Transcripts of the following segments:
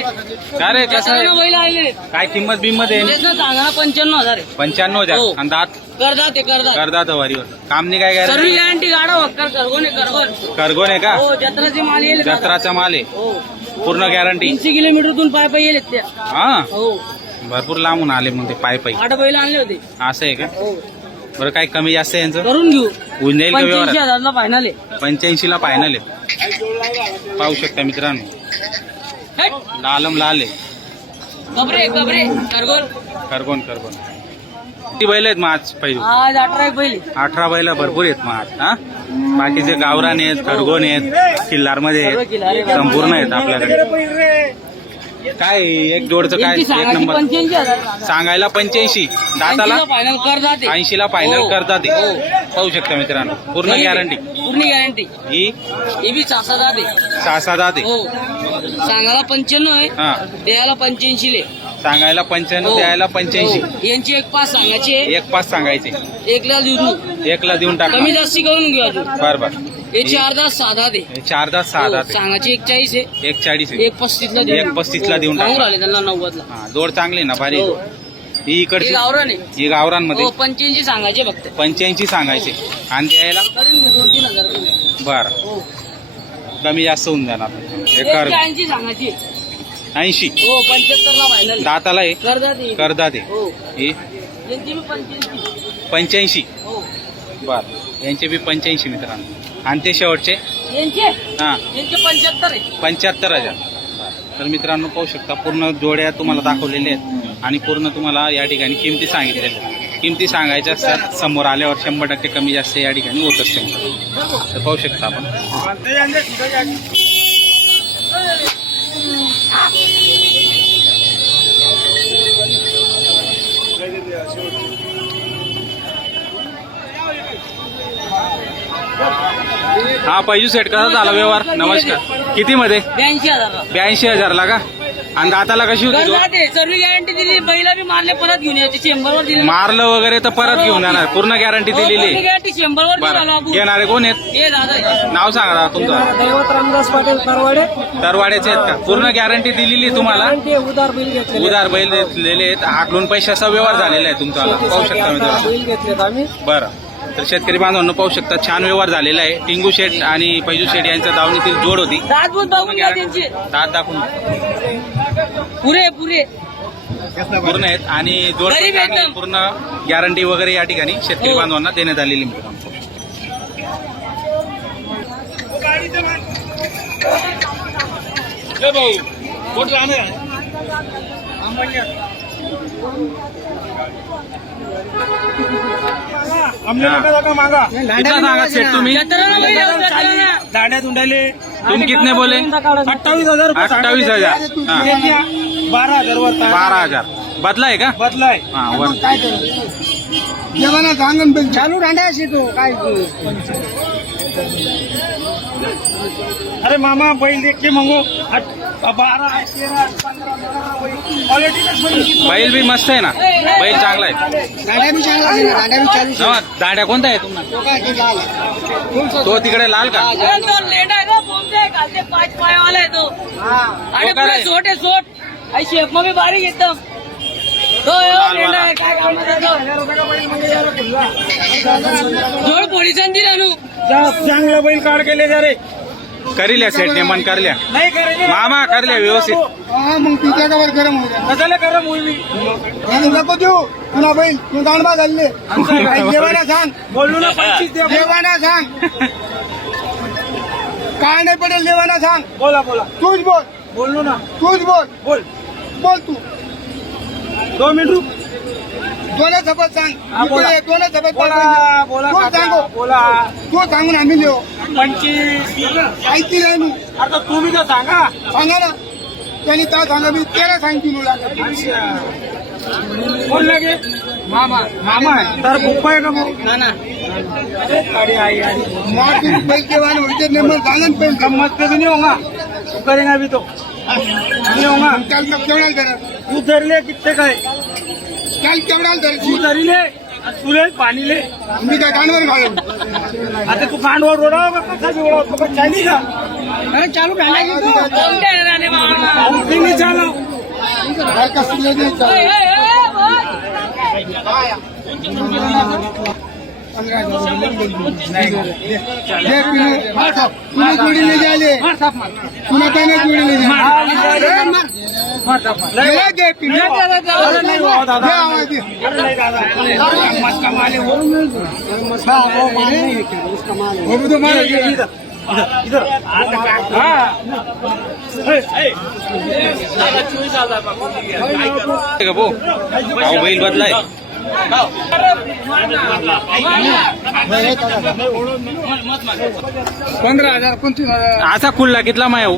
का रे कसं आहे? काय किंमत बिंमत आहे? 95,000 95,000 आणि दात करदात वारीवर काम नाही काय सर्व काय गॅरंटी गाडा वक्कर करगोन आहे का? हो जत्राचे माल येईल जत्राचा माल आहे हो पूर्ण गॅरंटी 300 किलोमीटरतून पाय येईल त्या हा हो भरपूर लांबून आले मग ते पाय 8 बैल आणले होते असं आहे का? हो बरं काय कमी जास्त आहे यांचं करून घेऊ होऊन जाईल का व्यवहार? 85,000 फायनल आहे 85 ला फायनल आहे पाहू शकता मित्रांनो लालम लाल आहे गबरे करगोन किती बैल आहेत मग आज पहिले आज 18 बैल 18 बैल भरपूर आहेत मग आज हा बाकीचे गावरान आहेत खरगोन आहेत किल्लार मध्ये आहेत संपूर्ण आहेत आपल्याकडे काय एक जोडचं काय एक नंबर 85,000 सांगायला 85 दाताला फायनल कर जाते 80 ला फायनल करतात ते. पाहू शकता मित्रांनो पूर्ण गॅरंटी गॅरंटी ही हे बी 6 दाते 6 दात आहे हो सांगायला 95 आहे हा द्यायला 85 ले सांगायला 95 द्यायला 85 यांची एक पाच सांगायचे एक पाच सांगायचे एकला देऊ एकला देऊन टाका कमी जास्ती करून घेऊ अजून बरं हे 4 दात 6 दात आहे 4 दात 6 दात सांगायचे 41 आहे 140 आहे 135 ला देऊ 135 ला देऊन सांगून टाका राहिले त्यांना 90 ला हा जोड चांगली ना भारी हो. ही हे इकडची गावरान आहे ही गावरांमध्ये हो 85 सांगायचे फक्त 85 सांगायचे आणि द्यायला करून घेऊ 2-3 हजार बर हो कमी जास्त होऊन जाणार एकर 80 सांगायची 80 हो 75 ला फायनल दाताला आहे कर जाते करदा ते हो ही यांची बी 85 85 हो बर यांचे बी 85 मित्रांनो आणि ते शेवटचे यांचे हा यांचे 75 आहे 75,000 तर मित्रांनो पाहू शकता पूर्ण जोड्या तुम्हाला दाखवलेल्या आहेत आणि पूर्ण तुम्हाला या ठिकाणी किमती सांगितलेल्या आहेत किमती सांगायच्या असतात समोर आल्यावर 100% कमी जास्त या ठिकाणी होत असते तर पाहू शकता आपण हा पैजू सेट कसा झाला व्यवहार नमस्कार किती मध्ये 82,000 82,000 ला का आणि दाताला कशी होती जोड? सर्व गॅरंटी दिली बैला बी मारले परत घेऊन यायचे 100 वर दिले मारलं वगैरे तर परत घेऊन जाणार पूर्ण गॅरंटी दिलेली आहे. गॅरंटी 100 वर दिला बरं घेणारे कोण आहेत हे दादा नाव सांगा दादा तुमचं दैवत रामदास पाटील परवाडे दरवाड्याचे आहेत का पूर्ण गॅरंटी दिलेली तुम्हाला उदार बैल घेतले उदार बैल घेतलेले आहेत हाकलून पैशाचा व्यवहार झालेला आहे तुमचा पाहू शकता मित्रांनो बैल घेतलेत आम्ही बरं तर शेतकरी बांधवांनो पाहू शकता छान व्यवहार झालेला आहे टिंगू शेठ आणि पैजू शेठ यांच्या दावणीतील जोड होती दात बघून घ्या त्यांचे दात दाखवून पुरे पूर्ण आहेत आणि जोड पण गरीब चांगले, एकदम. पूर्ण गॅरंटी वगैरे या ठिकाणी शेतकरी हो. बांधवांना देण्यात आलेली मित्रांनो कितना सांगा सेठ तुम्ही दांड्या धुंडाले तुम कितने बोले 28,000 28,000 हा 12,000 वर 12,000 बदला आहे का बदलाय हा वर जेवणा सांगन पण चालू रांड्या अशी तो काय अरे मामा बैल देख के मंगो 12 13 15 बैल भी मस्त आहे ना बैल चांगला आहे दांड्या बी चालू आहे दांड्या बी चालू नवा, दांड्या कोणता आहे तुम्हाला तो तिकडे लाल का तो लेडा आहे ना बोलते खालते 5 पायवाला आहे तो आणि तो काय पुढे आहे? सोट आहे सोट आई शेप मध्ये बारीक एकदम तो लेडा आहे काय कामाचा जोड पोलिसांनी दिला नू चांगला बैल काढ केले जरे करिल्या सेटने मन करल्या नाही करे मामा करल्या व्यवस्थित मग तुझ्या गावात गरम होईल कशाला गरम होईल नको देऊ तुला बैल तू दांडबा घालले देवाना सांग बोलू ना 25 देवाना सांग काय नाही पडेल देवाना सांग बोला तूच बोल बोललो ना तूच बोल तू 2 मिनिट दोन शपथ सांग दोन शपथ बोला तू सांगून आम्ही लिहो 25 ऐकली नाही मी आता तुम्ही तर सांगा ना त्यांनी त्या सांगा मी त्याला सांगतील बोल लगे मामा तर पप्पा आहे का ना पैसे केव्हा होते नंबर सांगा ना पैसे गम्मत पे भी नहीं होगा करेंगे अभी तो नहीं होगा कल तक केवढा धरा तू धरले कितने काय कल केवढा धर तू धरी ले तुले पाणी ले मी काय कांडवर घालून आता तू कांडवर रोडावर कसा ओढावतो का चाली का अरे चालू गाना की तो नहीं चालू घर का सुनने नहीं चालू 15,000 पुन्हा जोडी नाही झाले पुन्हा त्याने जोडी नाही बैल बदलाय 15,000 25,000 असा कुल्ला कितला माया हो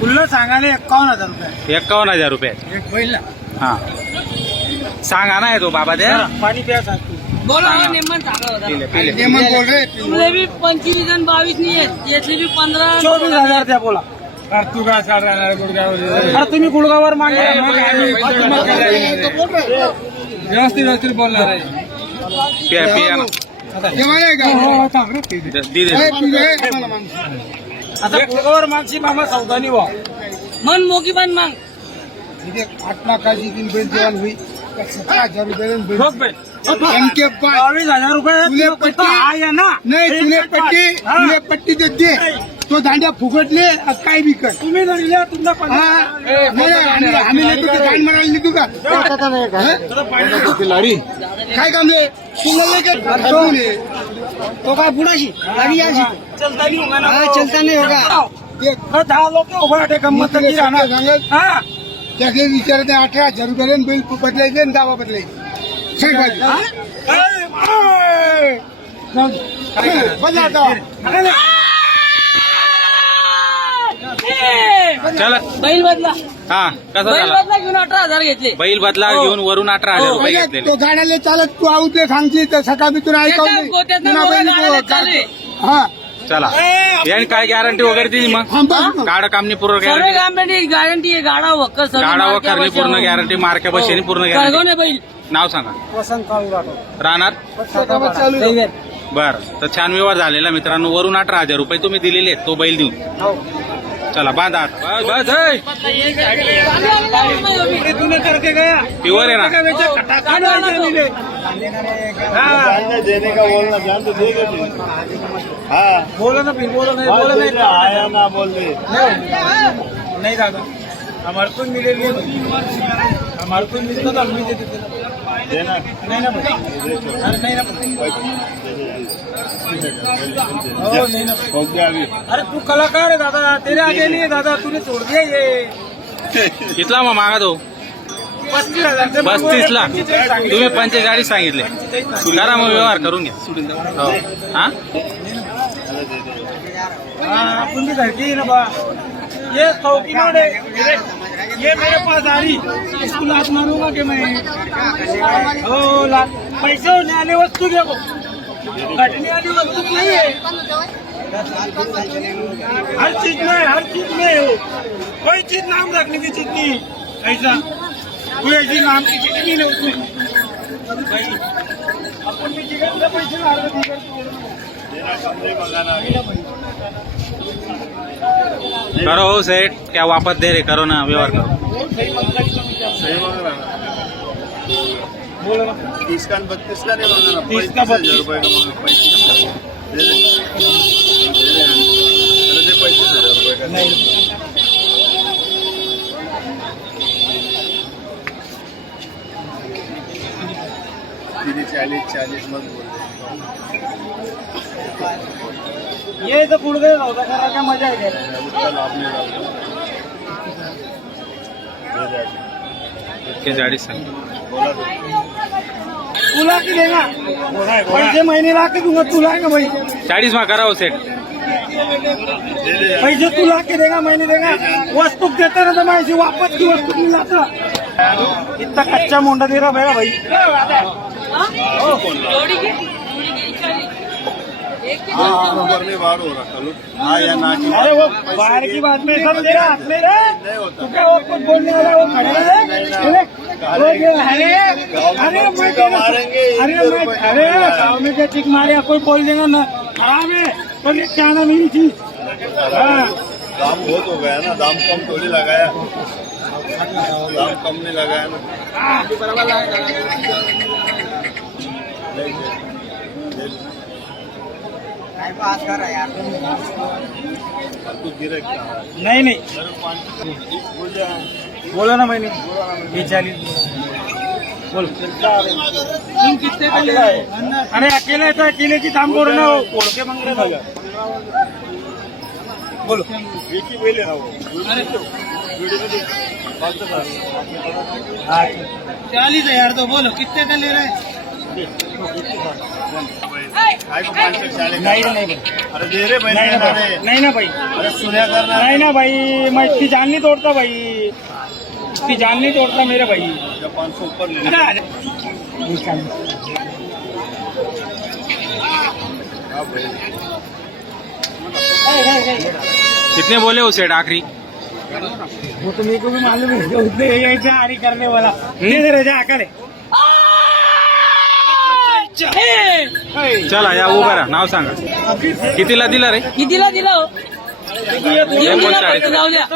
खुल्लं सांगाले 51,000 रुपये 51,000 रुपये एक बैल हा सांगा ना तो बाबा द्या पाणी प्या सांगतो बोला हो, नेमन सांगा होता. नेमन बोल रे तुमले बी 25 आणि 22 नाही आहेत यातले बी 15 24,000 द्या बोला अरे तू काय चाल राहणार गुडगाव तुम्ही गुडगावर मागे व्यवस्थित बोलणार आहे पिया पिया ना दे दे आता गुडगावर माणसी मामा सौदानी वा मन मोगी पण मग 8 लाखाची 3 बैल जेवण होई 17,000 रुपये इनके पास 22,000 रुपये तुले पट्टी आहे ना नाही तुले पट्टी देते तो दांड्या फुगटले काय बी कर तुम्ही लढले तुमचा आम्ही नेतो ते गाण मारायला नेतो का काय काम रे तुला तो काय बुडाशी लागी याशी चलता नहीं होगा ना चलता नहीं होगा 10 लोक उभा राहते गंमत की राहणार त्याचे विचारते 18,000 रुपये बैल बदलायचे आणि दावा बदलायचे छेड बाजू बदला चला बैल बदला हा कसा बैल झाला बदला घेऊन 18,000 घेतले बैल बदला घेऊन वरून 18,000 रुपये घेतलेले तो गाड्याला चालत तू आऊतले सांगली तर सकाळी तुला ऐकवले हा चला यांनी काय गॅरंटी वगैरे दिली मग गाडा कामनी पूर्ण सर्व गॅरंटी गॅरंटी आहे गाडा वक्कर सर्व गाडा वखरणी पूर्ण गॅरंटी मार्क्या बसेनी पूर्ण गॅरंटी करगवणे बैल नाव सांगा वसंत काळू राठोड राहणार चालू बर तर छान व्यवहार झालेला मित्रांनो वरून 18,000 रुपये तुम्ही दिलेले आहेत तो बैल देऊन चला बांधा बस बस ए. करके गया प्युअर आहे ना देने का बोलना जान तो देगा हाँ बोलो ना फिर बोलो नहीं बोलो नहीं आया ना बोल दे नहीं दादा हमारे को मिलेगी हमारे को मिलता तो हम भी दे देते देना नहीं ना भाई अरे नहीं ना नहीं ना हो गया अभी अरे तू कलाकार है दादा तेरे आगे नहीं है दादा तूने छोड़ दिया ये कितला मग मागा तो 35,000 35 ला तुम्ही 45 सांगितले करा मग व्यवहार करून घ्या हो. हा अपन भी धरती है ना बा ये सौकी मारे ये मेरे पास आ रही इसको लात मारूंगा कि मैं ओ लात पैसे होने वाली वस्तु देखो घटने वाली वस्तु नहीं है हर चीज में हो कोई चीज नाम रखने की चीज नहीं ऐसा कोई ऐसी नाम की चीज नहीं है उसमें भाई अपन भी जिगर से पैसे ला रहे देना कम नहीं मंगाना करो हो सेठ क्या वापस दे रे करो ना व्यवहार करो सही मंगाना बोलो ना 30 का 32 का नहीं मंगाना 30 का 35,000 रुपये का मंगाना 35,000 दे दे अरे दे 35,000 रुपये का नहीं तीन 40 मत बोल ये तो गुड़गे होता करा क्या मजा है उसका लाभ नहीं रहा दे दे 40 सांग बोला तो तुला की देगा पैसे महीने ला के दूंगा तुला का भाई 40 मा करा हो सेठ दे दे यार पैसे तुला के देगा महीने देगा वस्तु देते ना तो मैं ऐसी वापस की वस्तु नहीं लाता इतना कच्चा मुंडा दे रहा भाई जोड़ी की एक के ऊपर में बाहर हो रहा था हाँ या ना की अरे वो बाहर की बात में सब तेरा हाथ में रे नहीं होता तू क्या वो कुछ बोलने वाला वो खड़े रहे अरे मैं अरे गाँव में क्या चिक मारे कोई बोल देगा ना खराब है तो ये क्या ना मेरी चीज हाँ दाम बहुत हो गया ना, दाम कम थोड़ी लगाया, दाम कम नहीं लगाया ना। कुछ गिरे क्या? नहीं नहीं बोल जा। बोला ना मैंने ये 40 बोल तुम कितने का ले रहे हो? अरे अकेले तो अकेले की दाम बोल ना ओढ़ के मांग रहे हो बोलो एक ही बोले ना वो वीडियो में देख 40,000 तो बोलो कितने का ले रहे हैं? काय को 540 नहीं नहीं अरे दे रे भाई नहीं ना भाई नहीं ना भाई अरे सुनिया करना नहीं ना भाई मैं इसकी जान नहीं तोड़ता भाई इसकी जान नहीं तोड़ता मेरे भाई 500 ऊपर ले अरे हाँ भाई कितने बोले हो सेठ आखिरी? वो तो मेरे को भी मालूम है उसने ऐसे हारी करने वाला दे रजा अकल चला या उभा राहा, नाव सांगा. कितीला दिला रे? कितीला दिला हो? 39. जाऊ द्या.